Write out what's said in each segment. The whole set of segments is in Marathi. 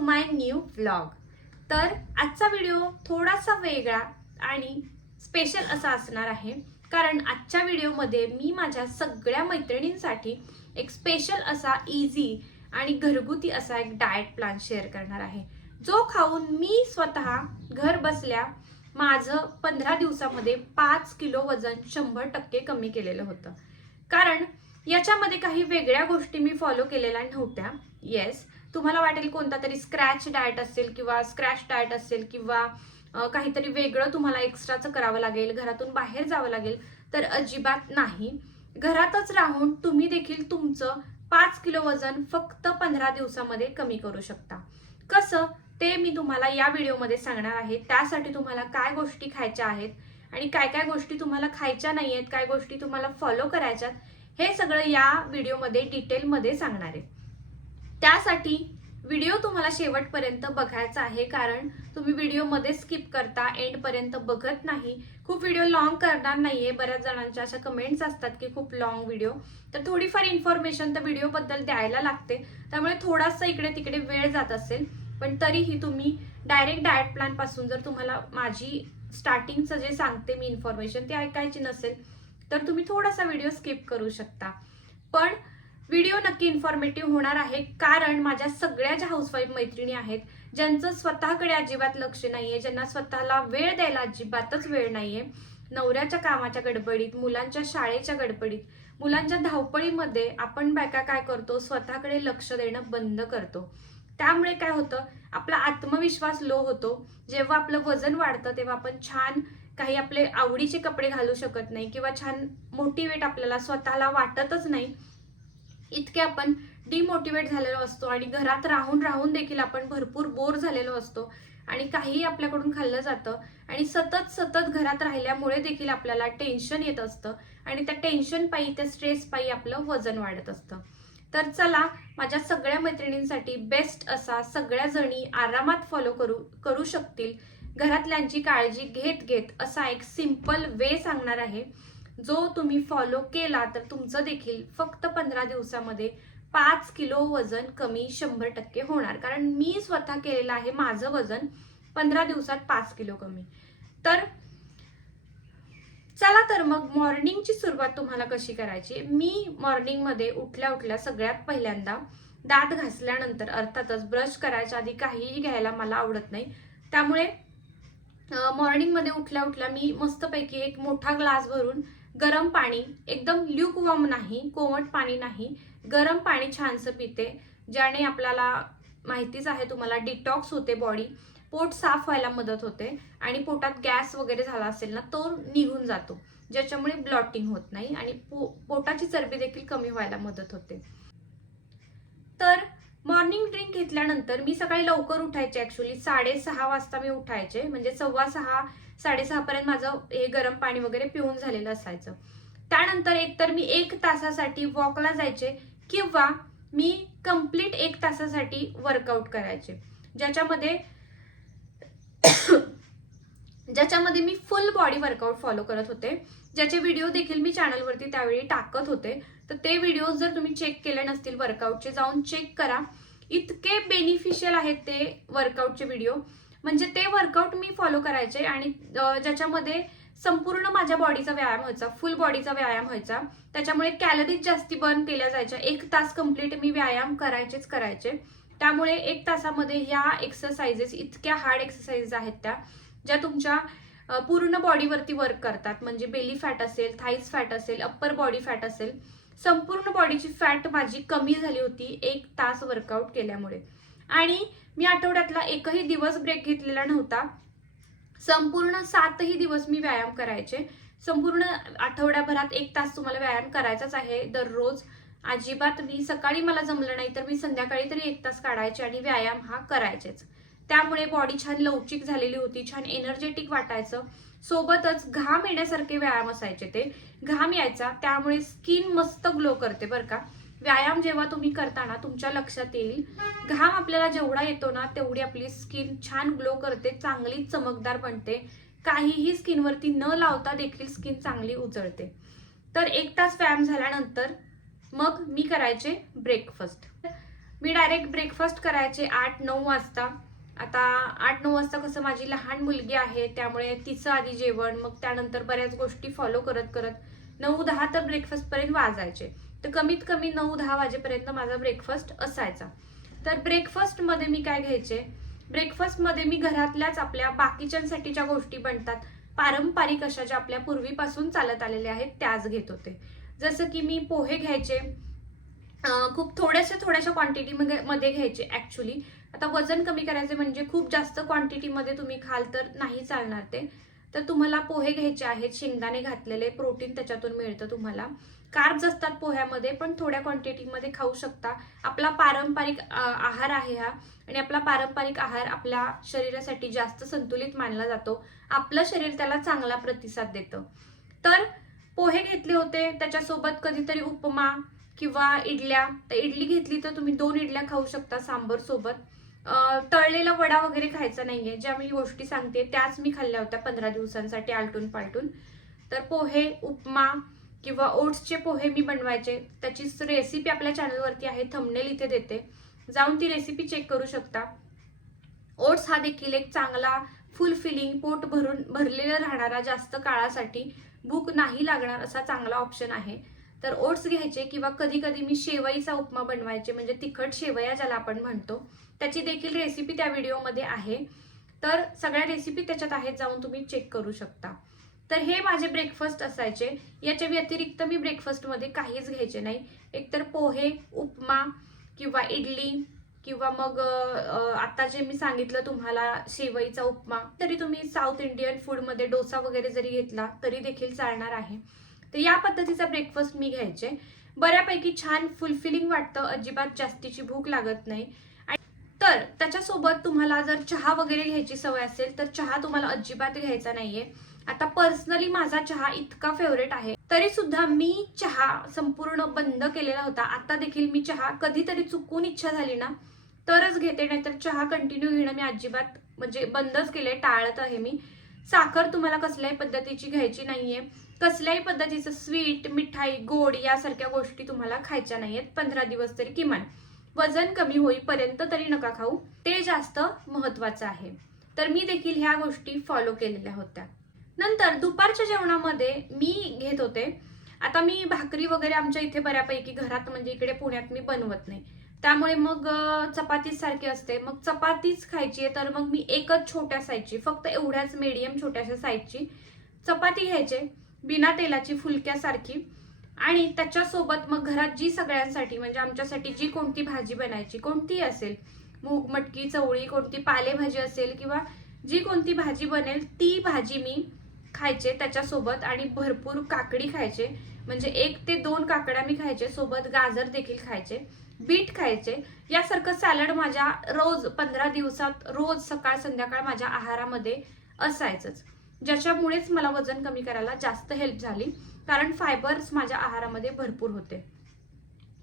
टू माय न्यू व्लॉग तर आजचा व्हिडिओ थोडासा वेगळा आणि स्पेशल असा असणार आहे. कारण आजच्या व्हिडिओमध्ये मी माझ्या सगळ्या मैत्रिणींसाठी एक स्पेशल असा इझी आणि घरगुती असा एक डाएट प्लॅन शेअर करणार आहे. जो खाऊन मी स्वतः घर बसल्या माझं पंधरा दिवसामध्ये पाच किलो वजन शंभर टक्के कमी केलेलं होतं. कारण याच्यामध्ये काही वेगळ्या गोष्टी मी फॉलो केलेल्या नव्हत्या. येस तुम्हाला वाटेल कोणता तरी स्क्रॅच डाएट असेल किंवा स्क्रॅच डाएट असेल किंवा काहीतरी वेगळं तुम्हाला एक्स्ट्राचं करावं लागेल घरातून बाहेर जावं लागेल तर अजिबात नाही. घरातच राहून तुम्ही देखील तुमचं पाच किलो वजन फक्त पंधरा दिवसामध्ये कमी करू शकता. कसं? ते मी तुम्हाला या व्हिडिओमध्ये सांगणार आहे. त्यासाठी तुम्हाला काय गोष्टी खायच्या आहेत आणि काय काय गोष्टी तुम्हाला खायच्या नाही आहेत काय गोष्टी तुम्हाला फॉलो करायच्यात हे सगळं या व्हिडिओमध्ये डिटेलमध्ये सांगणार आहे. त्यासाठी व्हिडिओ तुम्हाला शेवटपर्यंत बघायचा आहे कारण तुम्ही व्हिडिओमध्ये स्किप करता एंडपर्यंत बघत नाही. खूप व्हिडिओ लॉंग करणार नाही आहे बऱ्याच जणांच्या अशा कमेंट्स असतात की खूप लॉंग व्हिडिओ. तर थोडीफार इन्फॉर्मेशन तर व्हिडिओबद्दल द्यायला लागते. त्यामुळे थोडासा इकडे तिकडे वेळ जात असेल. पण तरीही तुम्ही डायरेक्ट डाएट प्लॅनपासून जर तुम्हाला माझी स्टार्टिंगचं जे सांगते मी इन्फॉर्मेशन ते ऐकायची नसेल तर तुम्ही थोडासा व्हिडिओ स्किप करू शकता. पण व्हिडिओ नक्की इन्फॉर्मेटिव्ह होणार आहे कारण माझ्या सगळ्या ज्या हाऊसवाईफ मैत्रिणी आहेत ज्यांचं स्वतःकडे अजिबात लक्ष नाहीये ज्यांना स्वतःला वेळ द्यायला अजिबातच वेळ नाहीये नवऱ्याच्या कामाच्या गडबडीत मुलांच्या शाळेच्या गडबडीत मुलांच्या धावपळीमध्ये आपण बायका काय करतो? स्वतःकडे लक्ष देणं बंद करतो. त्यामुळे काय होतं? आपला आत्मविश्वास लो होतो. जेव्हा आपलं वजन वाढतं तेव्हा आपण छान काही आपले आवडीचे कपडे घालू शकत नाही किंवा छान मोटिवेट आपल्याला स्वतःला वाटतच नाही. इतके आपण डिमोटिवेट झालेलो असतो आणि घरात राहून राहून देखील आपण भरपूर बोर झालेलो असतो आणि काहीही आपल्याकडून खाल्लं जातं आणि सतत सतत घरात राहिल्यामुळे देखील आपल्याला टेन्शन येत असतं आणि त्या टेन्शन पायी त्या स्ट्रेस पायी आपलं वजन वाढत असतं. तर चला माझ्या सगळ्या मैत्रिणींसाठी बेस्ट असा सगळ्या जणी आरामात फॉलो करू करू शकतील. घरातल्यांची काळजी घेत घेत असा एक सिंपल वे सांगणार आहे. जो तुम्ही फॉलो केला तर तुमचं देखील फक्त पंधरा दिवसामध्ये पाच किलो वजन कमी शंभर टक्के होणार. कारण मी स्वतः केलेलं आहे माझं वजन पंधरा दिवसात पाच किलो कमी. तर चला तर मग मॉर्निंगची सुरुवात तुम्हाला कशी करायची? मी मॉर्निंगमध्ये उठल्या उठल्या सगळ्यात पहिल्यांदा दात घासल्यानंतर अर्थातच ब्रश करायच्या आधी काहीही घ्यायला मला आवडत नाही. त्यामुळे मॉर्निंगमध्ये उठल्या उठल्या मी मस्तपैकी एक मोठा ग्लास भरून गरम पाणी एकदम ल्युकवॉर्म नाही कोमट पाणी नाही गरम पाणी छानसं पिते ज्याने आपल्याला माहितीच आहे तुम्हाला डिटॉक्स होते बॉडी पोट साफ व्हायला मदत होते आणि पोटात गॅस वगैरे झाला असेल ना तो निघून जातो ज्याच्यामुळे ब्लॉटिंग होत नाही आणि पो पोटाची चरबी देखील कमी व्हायला मदत होते. तर मॉर्निंग ड्रिंक घेतल्यानंतर मी सकाळी लवकर उठायचे ॲक्च्युली साडेसहा वाजता मी उठायचे. म्हणजे सव्वा सहा साडेसहापर्यंत माझं हे गरम पाणी वगैरे पिऊन झालेलं असायचं. त्यानंतर एकतर मी एक तासासाठी वॉकला जायचे किंवा मी कंप्लीट एक तासासाठी वर्कआउट करायचे. ज्याच्यामध्ये ज्याच्यामध्ये मी फुल बॉडी वर्कआउट फॉलो करत होते. ज्याचे व्हिडिओ देखील मी चॅनलवरती त्यावेळी टाकत होते. तर ते व्हिडिओ जर तुम्ही चेक केले नसतील वर्कआउटचे जाऊन चेक करा. इतके बेनिफिशियल आहेत ते वर्कआउटचे व्हिडिओ म्हणजे ते वर्कआउट मी फॉलो करायचे आणि ज्याच्यामध्ये संपूर्ण माझ्या बॉडीचा व्यायाम व्हायचा फुल बॉडीचा व्यायाम व्हायचा. त्याच्यामुळे कॅलरीज जास्ती बर्न केल्या जायच्या. एक तास कंप्लीट मी व्यायाम करायचेच करायचे. त्यामुळे एक तासामध्ये ह्या एक्सरसाइजेस इतक्या हार्ड एक्सरसाइजेस आहेत त्या ज्या तुमच्या पूर्ण बॉडीवरती वर्क करतात. म्हणजे बेली फॅट असेल थाईज फॅट असेल अप्पर बॉडी फॅट असेल. संपूर्ण बॉडीची फॅट माझी कमी झाली होती एक तास वर्कआउट केल्यामुळे. आणि मी आठवड्यातला एकही दिवस ब्रेक घेतलेला नव्हता. संपूर्ण सातही दिवस मी व्यायाम करायचे. संपूर्ण आठवड्याभरात एक तास तुम्हाला व्यायाम करायचाच आहे. दररोज अजिबात मी सकाळी मला जमलं नाही तर मी संध्याकाळी तरी एक तास काढायचे आणि व्यायाम हा करायचेच. त्यामुळे बॉडी छान लवचिक झालेली होती छान एनर्जेटिक वाटायचं. सोबतच घाम येण्यासारखे व्यायाम असायचे ते. घाम यायचा त्यामुळे स्किन मस्त ग्लो करते बरं का. व्यायाम जेव्हा तुम्ही करताना तुमच्या लक्षात येईल. घाम आपल्याला जेवढा येतो ना तेवढी आपली स्किन छान ग्लो करते चांगली चमकदार बनते. काहीही स्किनवरती न लावता देखील स्किन चांगली उजळते. तर एक तास व्यायाम झाल्यानंतर मग मी करायचे ब्रेकफास्ट मी डायरेक्ट ब्रेकफास्ट करायचे आठ नऊ वाजता. आता आठ नऊ वाजता कसं माझी लहान मुलगी आहे त्यामुळे तिचं आधी जेवण मग त्यानंतर बऱ्याच गोष्टी फॉलो करत करत नऊ दहा तर ब्रेकफास्टपर्यंत वाजायचे. तर कमीत कमी नऊ दहा वाजेपर्यंत माझा ब्रेकफास्ट असायचा. तर ब्रेकफास्टमध्ये मी काय घ्यायचे? ब्रेकफास्टमध्ये मी घरातल्याच आपल्या बाकीच्यांसाठी ज्या गोष्टी बनतात. पारंपरिक अशा ज्या आपल्या पूर्वीपासून चालत आलेल्या आहेत त्याच घेत होते. जसं की मी पोहे घ्यायचे. खूप थोड्याशा थोड्याशा क्वांटिटीमध्ये मध्ये घ्यायचे ॲक्च्युली आता वजन कमी करायचे म्हणजे खूप जास्त क्वांटिटीमध्ये तुम्ही खाल तर नाही चालणार ते. तर तुम्हाला पोहे घ्यायचे आहेत शेंगदाणे घातलेले प्रोटीन त्याच्यातून मिळतं तुम्हाला. कार्ब्स असतात पोह्यामध्ये पण थोड्या क्वांटिटीमध्ये खाऊ शकता. आपला पारंपरिक आहार आहे हा. आणि आपला पारंपरिक आहार आपल्या शरीरासाठी जास्त संतुलित मानला जातो. आपलं शरीर त्याला चांगला प्रतिसाद देतं. तर पोहे घेतले होते त्याच्यासोबत कधीतरी उपमा किंवा इडल्या. तर इडली घेतली तर तुम्ही दोन इडल्या खाऊ शकता सांबर सोबत. तळलेला वडा वगैरे खायचा नाहीये. ज्या मी गोष्टी सांगते त्याच मी खाल्ल्या होत्या पंधरा दिवसांसाठी आलटून पालटून. तर पोहे उपमा किंवा ओट्सचे पोहे मी बनवायचे. त्याची रेसिपी आपल्या चॅनलवरती आहे थंबनेल इथे देते. जाऊन ती रेसिपी चेक करू शकता. ओट्स हा देखील एक चांगला फुल फिलिंग पोट भरून भरलेलं राहणारा जास्त काळासाठी भूक नाही लागणार असा चांगला ऑप्शन आहे. तर ओट्स घ्यायचे किंवा कधी कधी मी शेवईचा उपमा बनवायचे म्हणजे तिखट शेवया ज्याला आपण म्हणतो त्याची देखील रेसिपी त्या व्हिडिओमध्ये आहे. तर सगळ्या रेसिपी त्याच्यात आहेत जाऊन तुम्ही चेक करू शकता. तर हे माझे ब्रेकफास्ट असायचे. याच्या व्यतिरिक्त मी ब्रेकफास्टमध्ये काहीच घ्यायचे नाही. एकतर पोहे उपमा किंवा इडली किंवा मग आता जे मी सांगितलं तुम्हाला शेवईचा उपमा तरी तुम्ही साऊथ इंडियन फूडमध्ये डोसा वगैरे जरी घेतला तरी देखील चालणार आहे. तर या पद्धतीचा ब्रेकफास्ट मी घ्यायचे. बऱ्यापैकी छान फुलफिलिंग वाटतं. अजिबात जास्तीची भूक लागत नाही. तर त्याच्यासोबत तुम्हाला जर चहा वगैरे घ्यायची सवय असेल तर चहा तुम्हाला अजिबात घ्यायचा नाहीये. आता पर्सनली माझा चहा इतका फेवरेट आहे. तरी सुद्धा मी चहा संपूर्ण बंद केलेला होता. आता देखील मी चहा कधीतरी चुकून इच्छा झाली ना तरच घेते. नाहीतर चहा कंटिन्यू घेणं मी अजिबात म्हणजे बंदच केलंय. टाळत आहे मी. साखर तुम्हाला कसल्याही पद्धतीची घ्यायची नाहीये. कसल्याही पद्धतीचं स्वीट मिठाई गोड यासारख्या गोष्टी तुम्हाला खायच्या नाहीयेत. पंधरा दिवस तरी किमान. वजन कमी होईपर्यंत तरी नका खाऊ. ते जास्त महत्वाचं आहे. तर मी देखील ह्या गोष्टी फॉलो केलेल्या होत्या. नंतर दुपारच्या जेवणामध्ये मी घेत होते. आता मी भाकरी वगैरे आमच्या इथे बऱ्यापैकी घरात म्हणजे इकडे पुण्यात मी बनवत नाही. त्यामुळे मग चपातीच सारखी असते. मग चपातीच खायची आहे तर मग मी एकच छोट्या साईजची फक्त एवढ्याच मीडियम छोट्याशा साईजची चपाती घ्यायचे. बिना तेलाची फुलक्यासारखी. आणि त्याच्यासोबत मग घरात जी सगळ्यांसाठी म्हणजे आमच्यासाठी जी कोणती भाजी बनायची कोणती असेल मूग मटकी चवळी कोणती पालेभाजी असेल किंवा जी कोणती भाजी बनेल ती भाजी मी खायचे त्याच्यासोबत आणि भरपूर काकडी खायचे. म्हणजे एक ते दोन काकड्या मी खायचे सोबत गाजर देखील खायचे बीट खायचे. यासारखं सॅलड माझ्या रोज पंधरा दिवसात रोज सकाळ संध्याकाळ माझ्या आहारामध्ये असायचंच. ज्याच्यामुळेच मला वजन कमी करायला जास्त हेल्प झाली. कारण फायबर्स माझ्या आहारामध्ये भरपूर होते.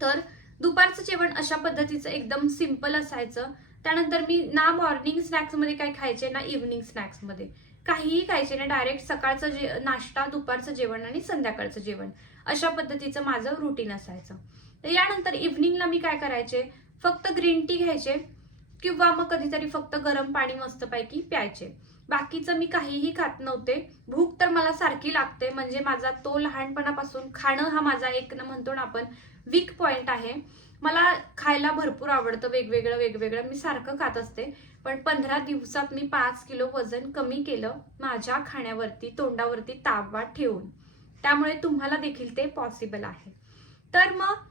तर दुपारचं जेवण अशा पद्धतीचं एकदम सिंपल असायचं. त्यानंतर मी ना मॉर्निंग स्नॅक्समध्ये काय खायचे ना इव्हनिंग स्नॅक्समध्ये काहीही खायचे नाही डायरेक्ट सकाळचं जे नाश्ता दुपारचं जेवण आणि संध्याकाळचं जेवण. अशा पद्धतीचं माझं रुटीन असायचं. तर यानंतर इव्हनिंगला मी काय करायचे फक्त ग्रीन टी घ्यायचे किंवा मग कधीतरी फक्त गरम पाणी मस्तपैकी प्यायचे. बाकीचं मी काहीही खात नव्हते. भूक तर मला सारखी लागते म्हणजे माझा तो लहानपणापासून खाणं हा माझा एक म्हणतो ना आपण वीक पॉइंट आहे. मला खायला भरपूर आवडतं वेगवेगळं वेगवेगळं. मी सारखं खात असते. पण पंधरा दिवसात मी पाच किलो वजन कमी केलं माझ्या खाण्यावरती तोंडावरती ताबा ठेवून. त्यामुळे तुम्हाला देखील ते पॉसिबल आहे. तर मग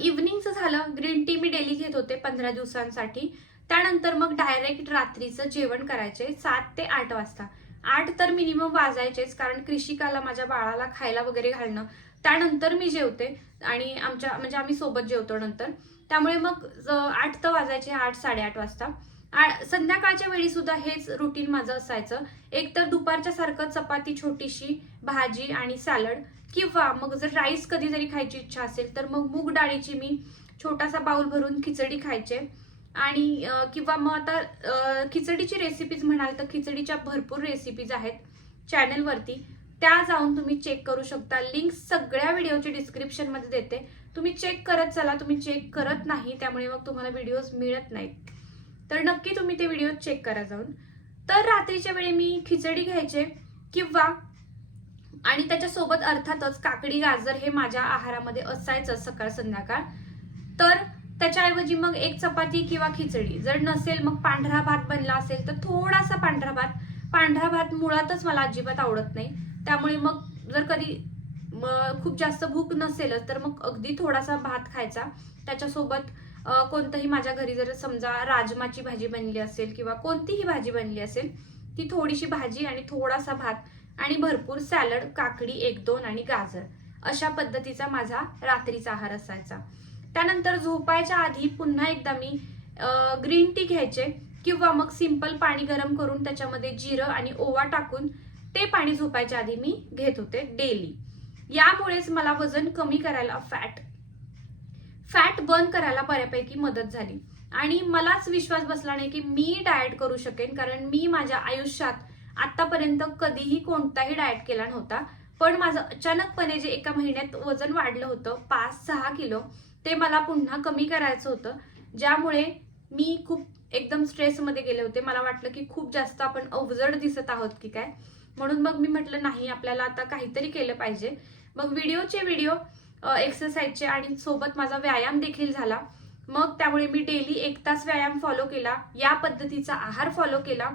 इव्हनिंगचं झालं. ग्रीन टी मी डेली घेत होते पंधरा दिवसांसाठी. त्यानंतर मग डायरेक्ट रात्रीचं जेवण करायचे सात ते आठ वाजता. आठ तर मिनिमम वाजायचेच कारण कृषिकाला माझ्या बाळाला खायला वगैरे घालणं. त्यानंतर मी जेवते आणि आमच्या म्हणजे आम्ही सोबत जेवतो नंतर. त्यामुळे मग आठ तर वाजायचे आठ साडेआठ वाजता. आ- संध्याकाळच्या वेळी सुद्धा हेच रुटीन माझं असायचं. एक तर दुपारच्या सारखं चपाती छोटीशी भाजी आणि सॅलड किंवा मग जर राईस कधीतरी खायची इच्छा असेल तर मग मूग डाळीची मी छोटासा बाऊल भरून खिचडी खायचे. आणि किंवा मग आता खिचडीची रेसिपीज म्हणाल तर खिचडीच्या भरपूर रेसिपीज आहेत चॅनलवरती त्या जाऊन तुम्ही चेक करू शकता. लिंक सगळ्या व्हिडिओची डिस्क्रिप्शनमध्ये देते. तुम्ही चेक करत चला. तुम्ही चेक करत नाही त्यामुळे मग तुम्हाला व्हिडिओज मिळत नाहीत. तर नक्की तुम्ही ते व्हिडिओ चेक करा जाऊन. तर रात्रीच्या वेळी मी खिचडी घ्यायचे किंवा आणि त्याच्यासोबत अर्थातच काकडी गाजर हे माझ्या आहारामध्ये असायचं सकाळ संध्याकाळ. तर त्याच्याऐवजी मग एक चपाती किंवा खिचडी. जर नसेल मग पांढरा भात बनला असेल तर थोडासा पांढरा भात. पांढरा भात मुळातच मला अजिबात आवडत नाही. त्यामुळे मग जर कधी खूप जास्त भूक नसेलच तर मग अगदी थोडासा भात खायचा. त्याच्यासोबत कोणतंही माझ्या घरी जर समजा राजमाची भाजी बनली असेल किंवा कोणतीही भाजी बनली असेल ती थोडीशी भाजी आणि थोडासा भात आणि भरपूर सॅलड काकडी एक दोन आणि गाजर अशा पद्धतीचा माझा रात्रीचा आहार असायचा. त्यानंतर झोपायच्या आधी पुन्हा एकदा मी ग्रीन टी घ्यायचे किंवा मग सिंपल पाणी गरम करून त्याच्यामध्ये जिरं आणि ओवा टाकून ते पाणी झोपायच्या आधी मी घेत होते डेली. यामुळेच मला वजन कमी करायला फॅट फॅट बर्न करायला बऱ्यापैकी मदत झाली. आणि मलाच विश्वास बसला नाही की मी डाएट करू शकेन कारण मी माझ्या आयुष्यात आतापर्यंत कधीही कोणताही डाएट केला नव्हता. पण माझं अचानकपणे जे एका महिन्यात वजन वाढलं होतं पाच सहा किलो ते मला पुन्हा कमी करायचं होतं. ज्यामुळे मी खूप एकदम स्ट्रेसमध्ये गेले होते. मला वाटलं की खूप जास्त आपण अवजड दिसत आहोत की काय. म्हणून मग मी म्हटलं नाही आपल्याला आता काहीतरी केलं पाहिजे. मग व्हिडिओचे व्हिडिओ एक्सरसाइजचे आणि सोबत माझा व्यायाम देखील झाला. मग त्यामुळे मी डेली एक तास व्यायाम फॉलो केला. या पद्धतीचा आहार फॉलो केला.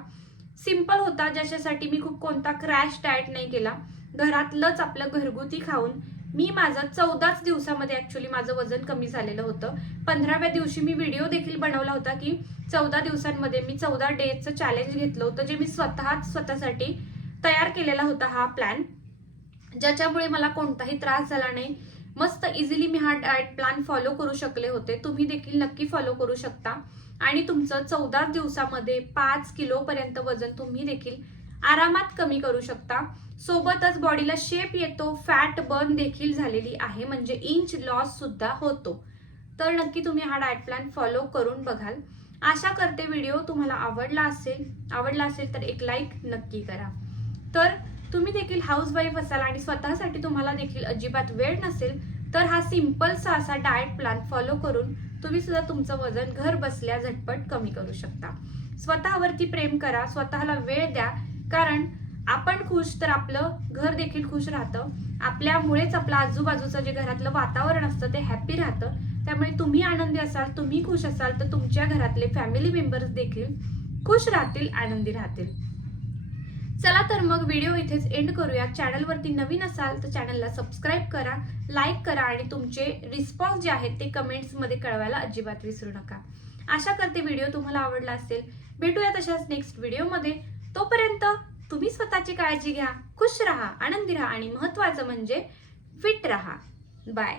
सिंपल होता ज्याच्यासाठी मी खूप कोणता क्रॅश डाएट नाही केला. घरातलंच आपलं घरगुती खाऊन मी माझं चौदाच दिवसामध्ये ॲक्च्युली माझं वजन कमी झालेलं होतं. पंधराव्या दिवशी मी व्हिडिओ देखील बनवला होता की चौदा दिवसांमध्ये मी चौदा डेजचं चॅलेंज घेतलं होतं जे मी स्वतःच स्वतःसाठी तयार केलेला होता हा प्लॅन ज्याच्यामुळे मला कोणताही त्रास झाला नाही. मस्त इझिली मी हा डाएट प्लॅन फॉलो करू शकले होते. तुम्ही देखील नक्की फॉलो करू शकता. आणि तुमचं चौदा दिवसामध्ये पाच किलोपर्यंत वजन तुम्ही देखील आरामात कमी करू शकता. सोबतच बॉडीला शेप येतो फॅट बर्न देखील झालेली आहे म्हणजे इंच लॉस सुद्धा होतो. तर नक्की तुम्ही हा डाएट प्लॅन फॉलो करून बघाल. आशा करते व्हिडिओ तुम्हाला आवडला असेल. आवडला असेल तर एक लाईक नक्की करा. तर तुम्ही देखील हाऊस वाईफ असाल आणि स्वतःसाठी तुम्हाला देखील अजिबात वेळ नसेल तर हा सिम्पलसा असा डाएट प्लॅन फॉलो करून तुम्ही सुद्धा तुमचं वजन घर बसल्या झटपट कमी करू शकता. स्वतःवरती प्रेम करा स्वतःला वेळ द्या कारण आपण खुश तर आपलं घर देखील खुश राहतं. आपल्यामुळेच आपलं आजूबाजूचं जे घरातलं वातावरण असतं ते हॅपी राहतं. त्यामुळे तुम्ही आनंदी असाल तुम्ही खुश असाल तर तुमच्या घरातले फॅमिली मेंबर्स देखील खुश राहतील आनंदी राहतील. चला तर मग व्हिडिओ इथेच एंड करूया. चॅनलवरती नवीन असाल तर चॅनलला सबस्क्राईब करा लाईक करा आणि तुमचे रिस्पॉन्स जे आहेत ते कमेंट्समध्ये कळवायला अजिबात विसरू नका. आशा करते व्हिडिओ तुम्हाला आवडला असेल. भेटूया तशाच नेक्स्ट व्हिडिओमध्ये तोपर्यंत तुम्ही स्वतःची काळजी घ्या खुश राहा आनंदी राहा आणि महत्त्वाचं म्हणजे फिट राहा. बाय